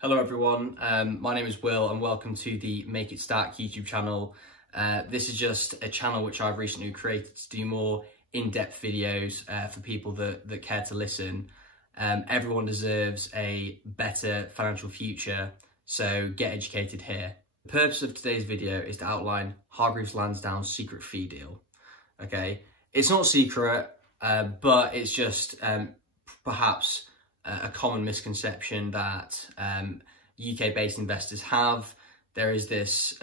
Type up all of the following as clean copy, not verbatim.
Hello everyone, my name is Will and welcome to the Make It Stack YouTube channel. This is just a channel which I've recently created to do more in-depth videos for people that care to listen. Everyone deserves a better financial future, so get educated here. The purpose of today's video is to outline Hargreaves Lansdown's secret fee deal. Okay, it's not secret, but it's just perhaps a common misconception that UK-based investors have. There is this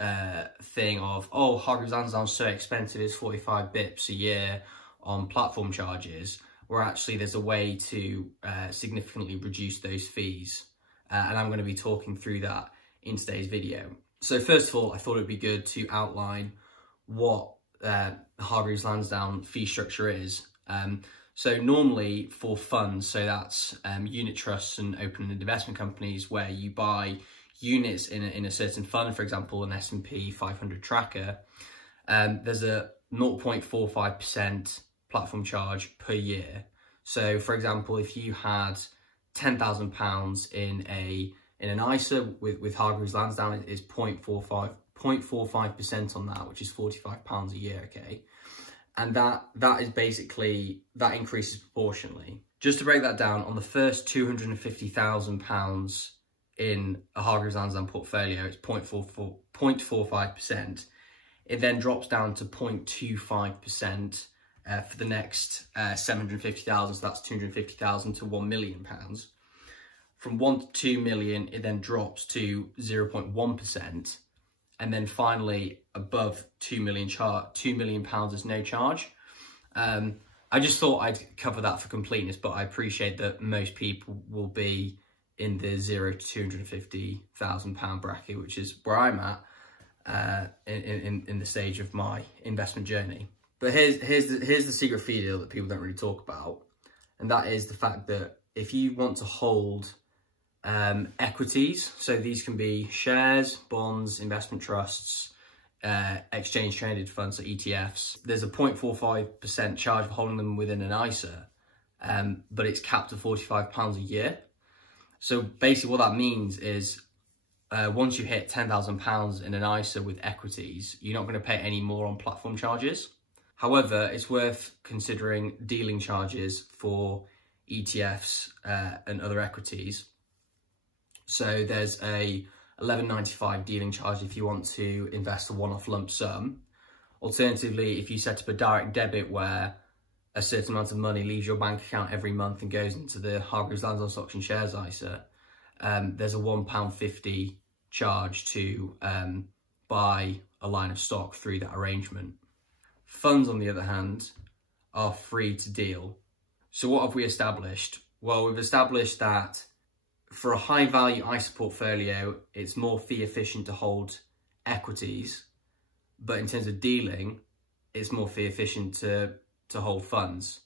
thing of, oh, Hargreaves Lansdown's so expensive, it's 45 bips a year on platform charges, where actually there's a way to significantly reduce those fees. And I'm going to be talking through that in today's video. So first of all, I thought it'd be good to outline what Hargreaves Lansdown fee structure is. So normally for funds, so that's unit trusts and open-ended investment companies where you buy units in a certain fund, for example, an S&P 500 tracker, there's a 0.45% platform charge per year. So for example, if you had £10,000 in an ISA with Hargreaves Lansdown, it is 0.45% on that, which is £45 a year, okay? And that is basically, that increases proportionally. Just to break that down, on the first £250,000 in a Hargreaves Lansdown portfolio, it's 0.45%. It then drops down to 0.25% for the next 750,000, so that's 250,000 to £1 million. From 1 to 2 million, it then drops to 0.1%. And then finally, above £2 million is no charge. I just thought I'd cover that for completeness, but I appreciate that most people will be in the £0 to £250,000 bracket, which is where I'm at in the stage of my investment journey. But here's the secret fee deal that people don't really talk about, and that is the fact that if you want to hold equities, so these can be shares, bonds, investment trusts, exchange traded funds, so ETFs. There's a 0.45% charge for holding them within an ISA, but it's capped at £45 a year. So basically what that means is once you hit £10,000 in an ISA with equities, you're not going to pay any more on platform charges. However, it's worth considering dealing charges for ETFs and other equities. So there's a £11.95 dealing charge if you want to invest a one-off lump sum. Alternatively, if you set up a direct debit where a certain amount of money leaves your bank account every month and goes into the Hargreaves Lansdown Stocks and Shares ISA, there's a £1.50 charge to buy a line of stock through that arrangement. Funds, on the other hand, are free to deal. So what have we established? Well, we've established that for a high value ISA portfolio, it's more fee efficient to hold equities, but in terms of dealing, it's more fee efficient to hold funds.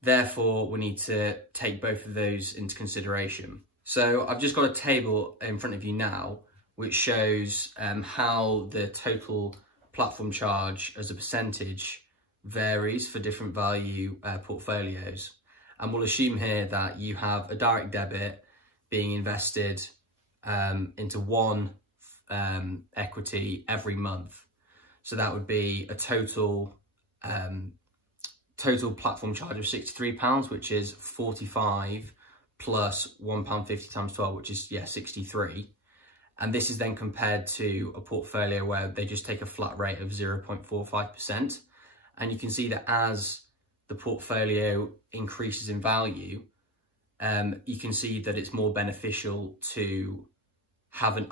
Therefore, we need to take both of those into consideration. So I've just got a table in front of you now, which shows how the total platform charge as a percentage varies for different value portfolios. And we'll assume here that you have a direct debit being invested into one equity every month. So that would be a total platform charge of £63, which is 45 plus £1.50 times 12, which is 63. And this is then compared to a portfolio where they just take a flat rate of 0.45%. And you can see that as the portfolio increases in value, you can see that it's more beneficial to have an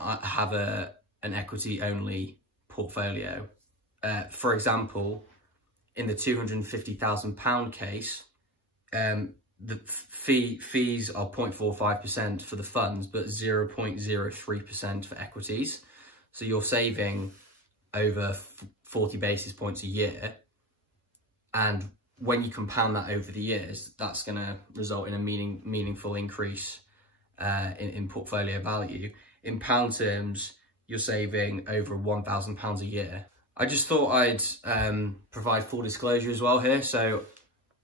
equity-only portfolio. For example, in the £250,000 case, the fees are 0.45% for the funds, but 0.03% for equities. So you're saving over 40 basis points a year, and when you compound that over the years, that's going to result in a meaningful increase in portfolio value. In pound terms, you're saving over £1,000 a year. I just thought I'd provide full disclosure as well here. So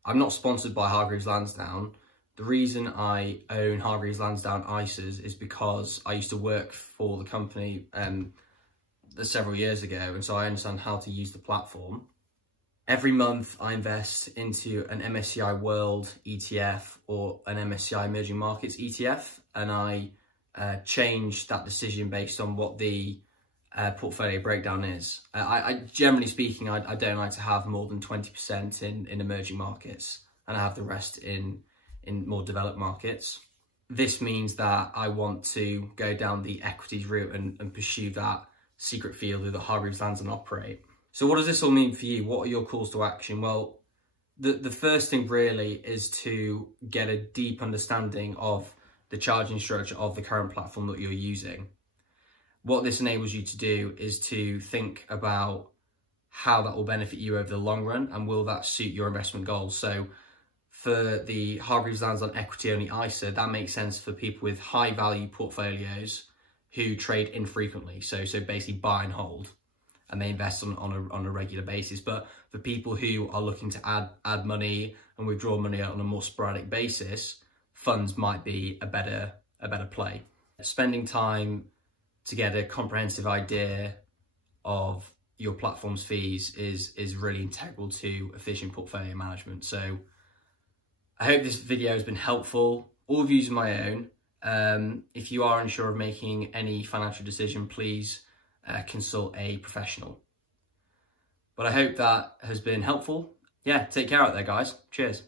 I'm not sponsored by Hargreaves Lansdown, The reason I own Hargreaves Lansdown ISAs is because I used to work for the company several years ago, and so I understand how to use the platform. Every month I invest into an MSCI World ETF or an MSCI Emerging Markets ETF, and I change that decision based on what the portfolio breakdown is. I generally speaking, I don't like to have more than 20% in emerging markets, and I have the rest in more developed markets. This means that I want to go down the equities route and pursue that secret field that Hargreaves Lansdown operate. So what does this all mean for you? What are your calls to action? Well, the first thing really is to get a deep understanding of the charging structure of the current platform that you're using. What this enables you to do is to think about how that will benefit you over the long run, and will that suit your investment goals. So for the Hargreaves Lansdown equity only ISA, that makes sense for people with high value portfolios who trade infrequently. So basically buy and hold, and they invest on a regular basis. But for people who are looking to add money and withdraw money on a more sporadic basis, funds might be a better play. Spending time to get a comprehensive idea of your platform's fees is really integral to efficient portfolio management. So I hope this video has been helpful. All views are my own. If you are unsure of making any financial decision, please consult a professional. But I hope that has been helpful. Yeah, take care out there, guys. Cheers.